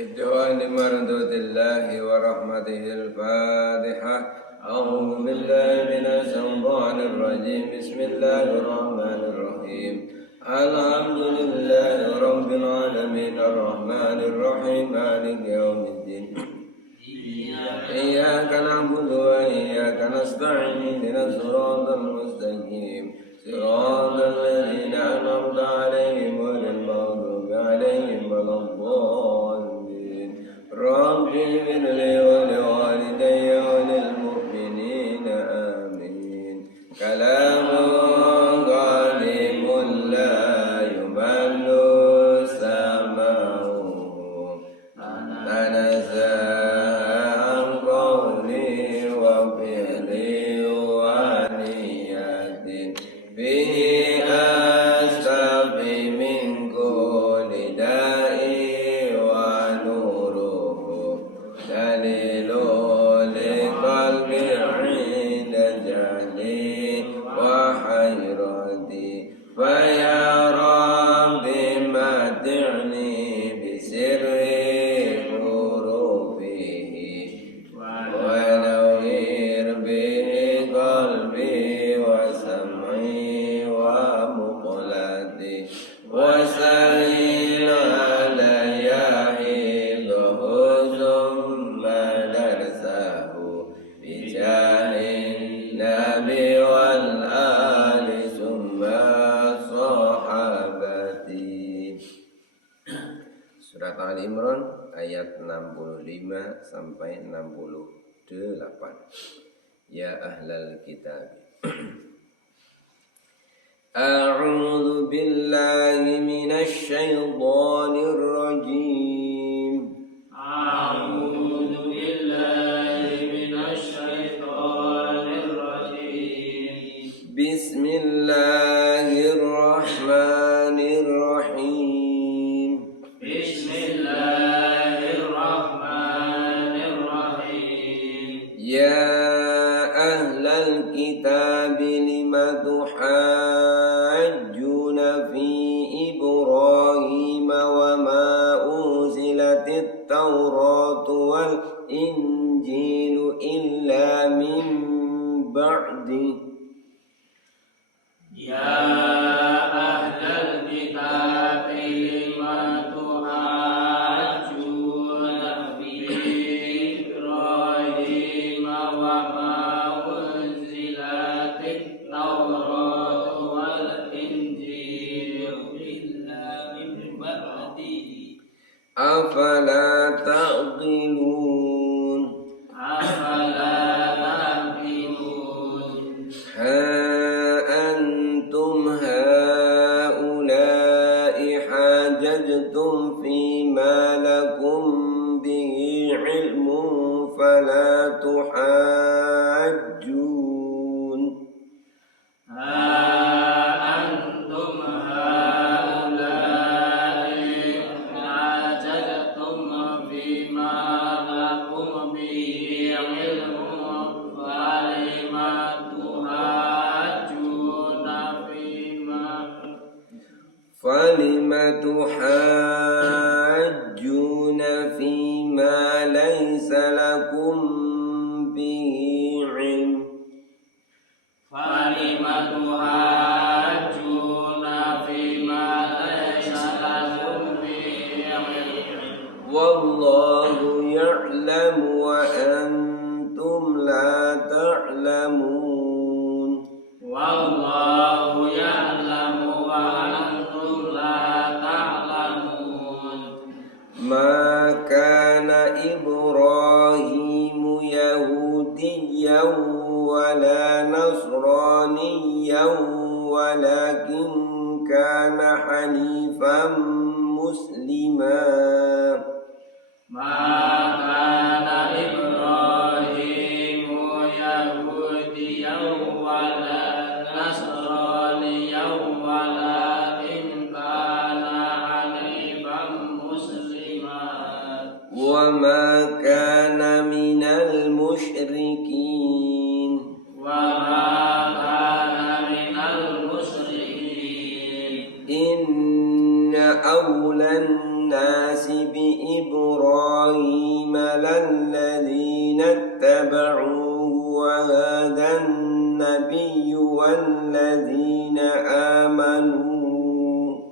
ابتغاء لمرضات الله ورحمته الفاتحة. أعوذ بالله من الشيطان الرجيم. بسم الله الرحمن الرحيم. الحمد لله رب العالمين الرحمن الرحيم مالك يوم الدين. إياك نعبد وإياك نستعين اهدنا الصراط المستقيم صراط الذين أنعمت عليهم غير المغضوب عليهم ولا الضالين. رب اغفر لي ولوالدي وللمؤمنين آمين. كلام قديم لا يمل سماعه تنزه عن قولي وفعلي ونية به أستفي من كل داء ونوره دليل لقلبي عند جهلي وحيرتي. فيا رب متعني بسر حروفه ونوّر به قلبي وسمعي ومقلتي وسهل علي حفظه ثم درسه بجاه النبي والآل ثم صحابتي. Surat Ali Imran ayat 65 sampai 68. Ya ahlal kitab. A'udzu billahi minasy syaithanir rajim. A'udzu billahi minasy syaithanir rajim. Bismillahirrahmanirrahim. Bismillahirrahmanirrahim. Ya ahlal kitab lima tuhajjuna fi Ibrahim wa ma unzilatit Tauratu wal Injilu illa min ba'di. Ya ahlal kitab lima tuhajjuna fi Ibrahim wa ma unzilatit Tauratu wal Injilu illa min ba'di. Afala ta'qilun. Afala ta'qilun. Ha antum haula'i hajajtum fima lakum bihi ilmun fala tuhajjun. Antum haula'i hajajtum fima lakum bihi ilmun falima tuhajjuna Falima tuhajjuna fima laysa lakum bihi ilm. falima tuhajjuna fima laysa lakum bihi ilm. Wallahu ya'lamu wa antum la ta'lamun. Wallahu ya'lamu wa antum la ta'lamun. Ma kana Ibrahimu Yahudiyyan wala Nasraniyyan walakin kana hanifan musliman. Ma kana Ibrahimu Yahudiyyan wala Nasraniyyan walakin kana hanifan musliman. Wa ma kana minal musyrikin. Wa ma kana minal musyrikin. Inna awlan nasi bi Ibrahim على الذين اتبعوه وهذا النبي والذين آمنوا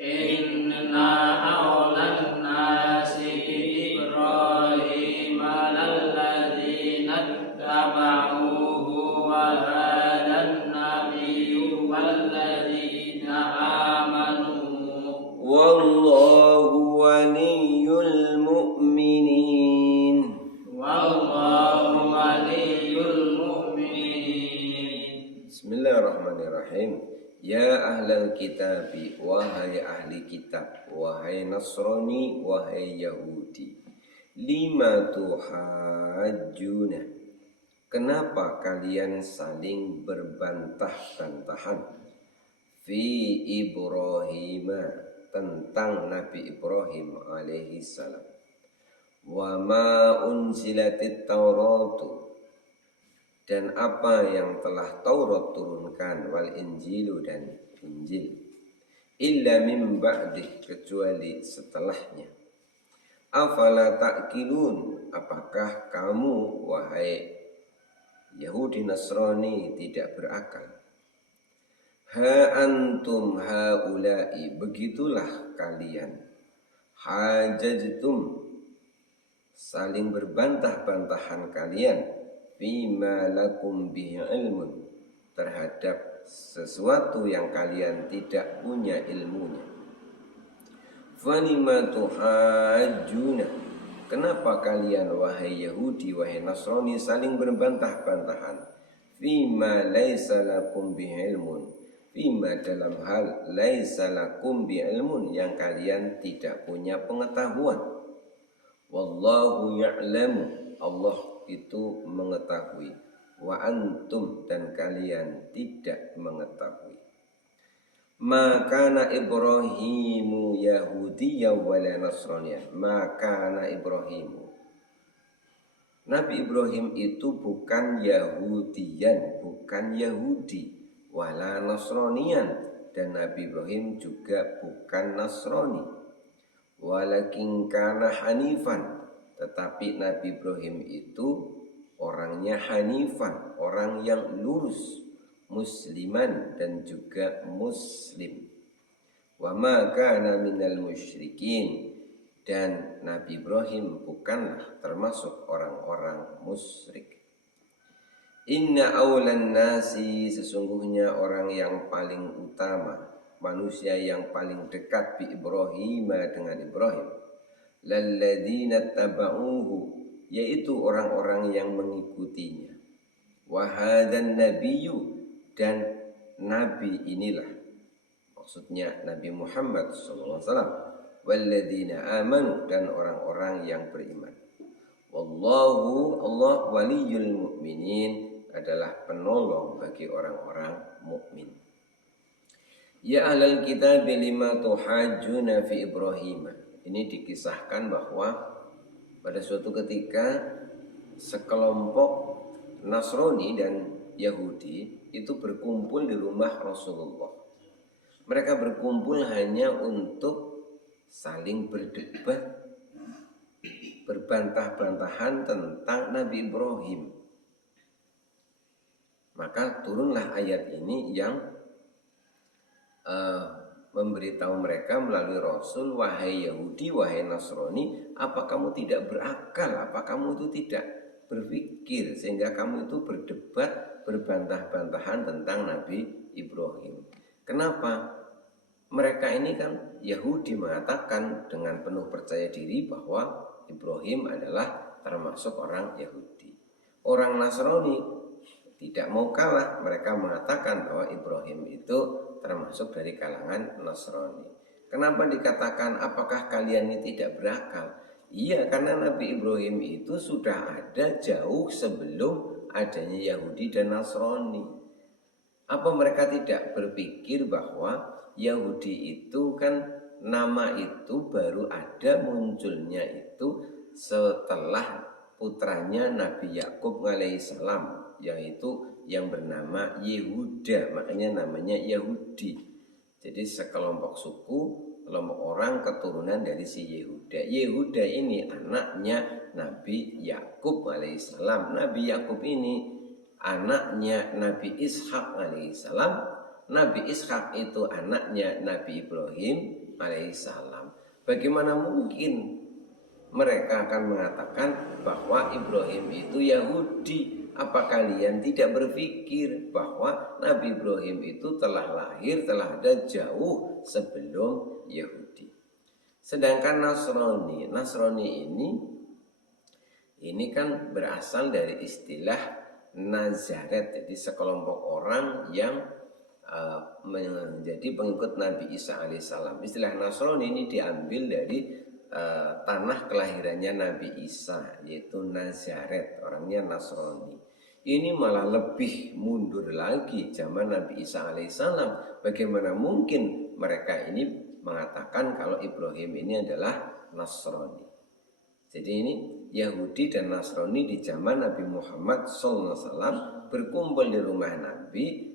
إنا أولى الناس بإبراهيم للذين اتبعوه وهذا النبي والذين آمنوا والله ولي المؤمنين والله ولي المؤمنين. Bismillahirrahmanirrahim. Ya ahlal kitabi, wahai ahli kitab, wahai Nasrani, wahai Yahudi, lima tuhajjuna, kenapa kalian saling berbantah-bantahan fi Ibrahim, tentang Nabi Ibrahim alaihi salam, wa ma unzilatit tauratu, dan apa yang telah Taurat turunkan, wal Injilu, dan Injil, illa min ba'dih, kecuali setelahnya. Afala ta'qilun, apakah kamu wahai Yahudi Nasrani tidak berakal? Ha antum haula'i, begitulah kalian, hajajtum, saling berbantah-bantahan kalian, bima lakum bihi ilmun, terhadap sesuatu yang kalian tidak punya ilmunya. Falima tuhajjuna, kenapa kalian wahai Yahudi, wahai Nasrani saling berbantah-bantahan, bima laisa lakum bihi ilmun, bima dalam hal laisa lakum bihi ilmun, yang kalian tidak punya pengetahuan. Wallahu ya'lamu, Allah itu mengetahui, wa antum, dan kalian tidak mengetahui. Maka Ibrahimu Yahudiyya wala Nasraniyya, maka Ibrahimu, Nabi Ibrahim itu bukan Yahudiyan, bukan Yahudi, wala Nasraniyan, dan Nabi Ibrahim juga bukan Nasrani, walakin kana hanifan, tetapi Nabi Ibrahim itu orangnya hanifan, orang yang lurus, musliman, dan juga muslim. Wa ma kana minal musyrikin, dan Nabi Ibrahim bukanlah termasuk orang-orang musyrik. Inna awlan nasi, sesungguhnya orang yang paling utama, manusia yang paling dekat bi Ibrahim, dengan Ibrahim, lalladzina taba'uhu, yaitu orang-orang yang mengikutinya, wa hadan nabiyyu, dan nabi inilah, maksudnya Nabi Muhammad sallallahu alaihi wasallam, walladzina amanu, dan orang-orang yang beriman. Wallahu, Allah, waliyul mu'minin, adalah penolong bagi orang-orang mukmin. Ya ahlal kitab, lima tuhajjuna fi Ibrahim. Ini dikisahkan bahwa pada suatu ketika sekelompok Nasrani dan Yahudi itu berkumpul di rumah Rasulullah. Mereka berkumpul hanya untuk saling berdebat, berbantah-bantahan tentang Nabi Ibrahim. Maka turunlah ayat ini yang memberitahu mereka melalui Rasul, wahai Yahudi, wahai Nasrani, apa kamu tidak berakal, apa kamu itu tidak berpikir, sehingga kamu itu berdebat, berbantah-bantahan tentang Nabi Ibrahim. Kenapa? Mereka ini kan Yahudi mengatakan dengan penuh percaya diri bahwa Ibrahim adalah termasuk orang Yahudi. Orang Nasrani tidak mau kalah, mereka mengatakan bahwa Ibrahim itu termasuk dari kalangan Nasrani. Kenapa dikatakan apakah kalian ini tidak berakal? Iya, karena Nabi Ibrahim itu sudah ada jauh sebelum adanya Yahudi dan Nasrani. Apa mereka tidak berpikir bahwa Yahudi itu kan nama itu baru ada munculnya itu setelah putranya Nabi Yakub alaihissalam, yaitu yang bernama Yehuda, makanya namanya Yahudi. Jadi sekelompok suku, kelompok orang keturunan dari si Yehudi. Yehuda. Yehuda ini anaknya Nabi Yakub alaihissalam. Nabi Yakub ini anaknya Nabi Ishak alaihissalam. Nabi Ishak itu anaknya Nabi Ibrahim alaihissalam. Bagaimana mungkin mereka akan mengatakan bahwa Ibrahim itu Yahudi? Apa kalian tidak berpikir bahwa Nabi Ibrahim itu telah lahir, telah ada jauh sebelum Yahudi? Sedangkan Nasrani ini kan berasal dari istilah Nazaret. Jadi sekelompok orang yang menjadi pengikut Nabi Isa alaihissalam. Istilah Nasrani ini diambil dari tanah kelahirannya Nabi Isa, yaitu Nazaret, orangnya Nasrani. Ini malah lebih mundur lagi zaman Nabi Isa alaihissalam. Bagaimana mungkin mereka ini mengatakan kalau Ibrahim ini adalah Nasrani? Jadi ini Yahudi dan Nasrani di zaman Nabi Muhammad SAW berkumpul di rumah Nabi.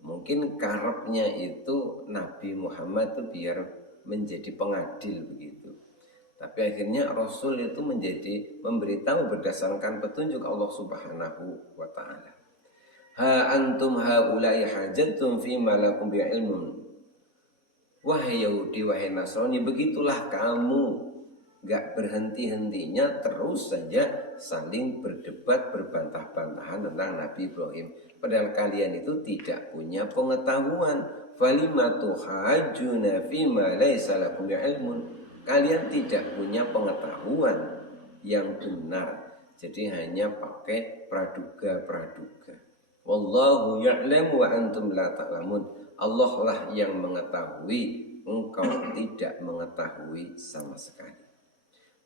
Mungkin karepnya itu Nabi Muhammad itu biar menjadi pengadil begitu. Tapi akhirnya Rasul itu memberitahu berdasarkan petunjuk Allah Subhanahu wa taala. Ha antum haula'i hajattum fi ma lakum bi ilmun. Wahai Yahudi, wahai Nasrani, begitulah kamu gak berhenti-hentinya terus saja saling berdebat, berbantah-bantahan tentang Nabi Ibrahim. Padahal kalian itu tidak punya pengetahuan. Falima tuhajuna fi ma laisa lakum bi ilmun. Kalian tidak punya pengetahuan yang benar. Jadi hanya pakai praduga-praduga. Wallahu ya'lamu wa antum la ta'lamun. Allah lah yang mengetahui, engkau tidak mengetahui sama sekali.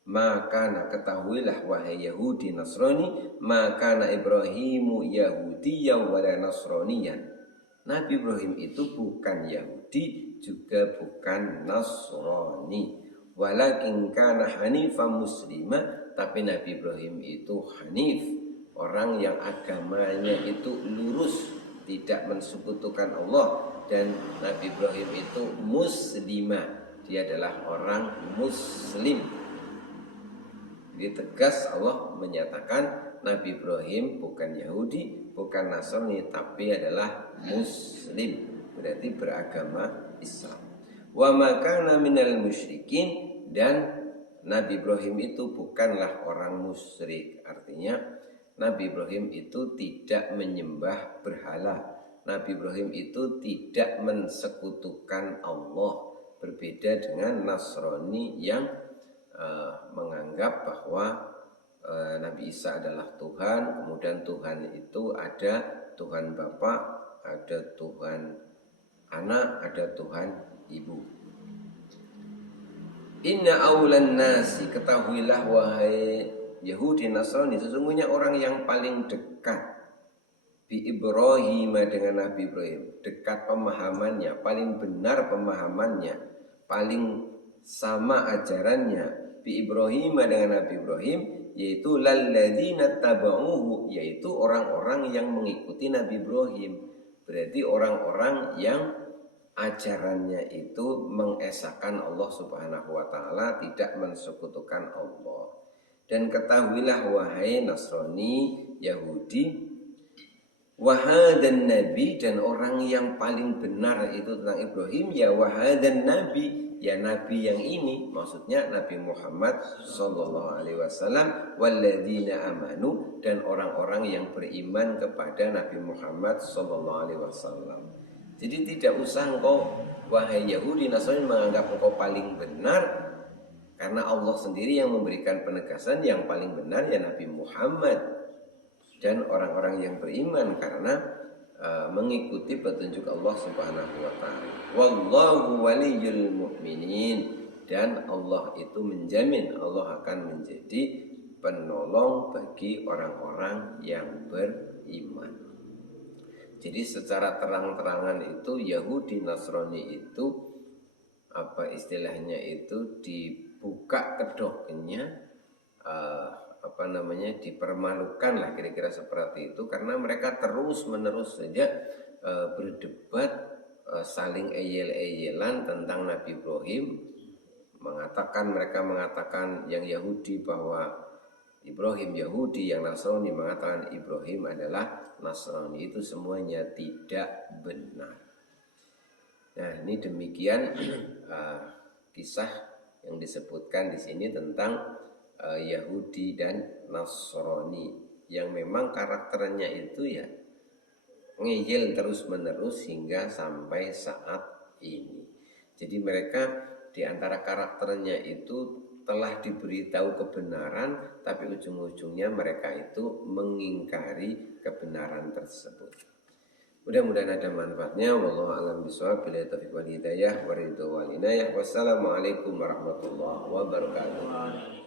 Maka ketahuilah wahai Yahudi Nasrani, maka Ibrahimu Yahudiyyan wa la Nasraniyan. Nabi Ibrahim itu bukan Yahudi, juga bukan Nasrani. Walakin kana hanifan muslimah, tapi Nabi Ibrahim itu hanif, orang yang agamanya itu lurus, tidak mensekutukan Allah. Dan Nabi Ibrahim itu muslimah, dia adalah orang muslim. Jadi tegas Allah menyatakan Nabi Ibrahim bukan Yahudi, bukan Nasrani, tapi adalah muslim, berarti beragama Islam. Wa makana minal musyrikin, dan Nabi Ibrahim itu bukanlah orang musyrik. Artinya Nabi Ibrahim itu tidak menyembah berhala. Nabi Ibrahim itu tidak mensekutukan Allah. Berbeda dengan Nasrani yang menganggap bahwa Nabi Isa adalah Tuhan. Kemudian Tuhan itu ada Tuhan Bapa, ada Tuhan Anak, ada Tuhan Ibu. Inna awlan nasi, ketahuilah wahai Yahudi Nasrani, sesungguhnya orang yang paling dekat bi Ibrahim dengan Nabi Ibrahim, dekat pemahamannya, paling benar pemahamannya, paling sama ajarannya bi Ibrahim dengan Nabi Ibrahim, yaitu lalladzina tabauhu, yaitu orang-orang yang mengikuti Nabi Ibrahim. Berarti orang-orang yang ajarannya itu mengesahkan Allah Subhanahu wa taala, tidak mensekutukan Allah. Dan ketahuilah wahai Nasrani, Yahudi, wahadan nabi, dan orang yang paling benar itu tentang Ibrahim, ya wahadan nabi, ya nabi yang ini, maksudnya Nabi Muhammad sallallahu alaihi wasallam, walladzina amanu, dan orang-orang yang beriman kepada Nabi Muhammad sallallahu alaihi wasallam. Jadi tidak usah engkau wahai Yahudi Nasrani menganggap engkau paling benar, karena Allah sendiri yang memberikan penegasan yang paling benar ya Nabi Muhammad dan orang-orang yang beriman karena mengikuti petunjuk Allah Subhanahu wa taala. Wallahu waliyul mu'minin, dan Allah itu menjamin, Allah akan menjadi penolong bagi orang-orang yang beriman. Jadi secara terang-terangan itu Yahudi Nasrani itu apa istilahnya itu dibuka kedoknya, dipermalukan lah kira-kira seperti itu, karena mereka terus-menerus saja berdebat, saling eyel-eyelan tentang Nabi Ibrahim, mereka mengatakan yang Yahudi bahwa Ibrahim Yahudi, yang Nasrani mengatakan Ibrahim adalah Nasrani. Itu semuanya tidak benar. Nah, ini demikian kisah yang disebutkan di sini tentang Yahudi dan Nasrani yang memang karakternya itu ya ngeyel terus-menerus hingga sampai saat ini. Jadi mereka di antara karakternya itu telah diberitahu kebenaran, tapi ujung-ujungnya mereka itu mengingkari kebenaran tersebut. Mudah-mudahan ada manfaatnya. Wallahu a'lam bishawab. Billahi taufiq wal hidayah wa ridho wal inayah. Wassalamualaikum warahmatullahi wabarakatuh.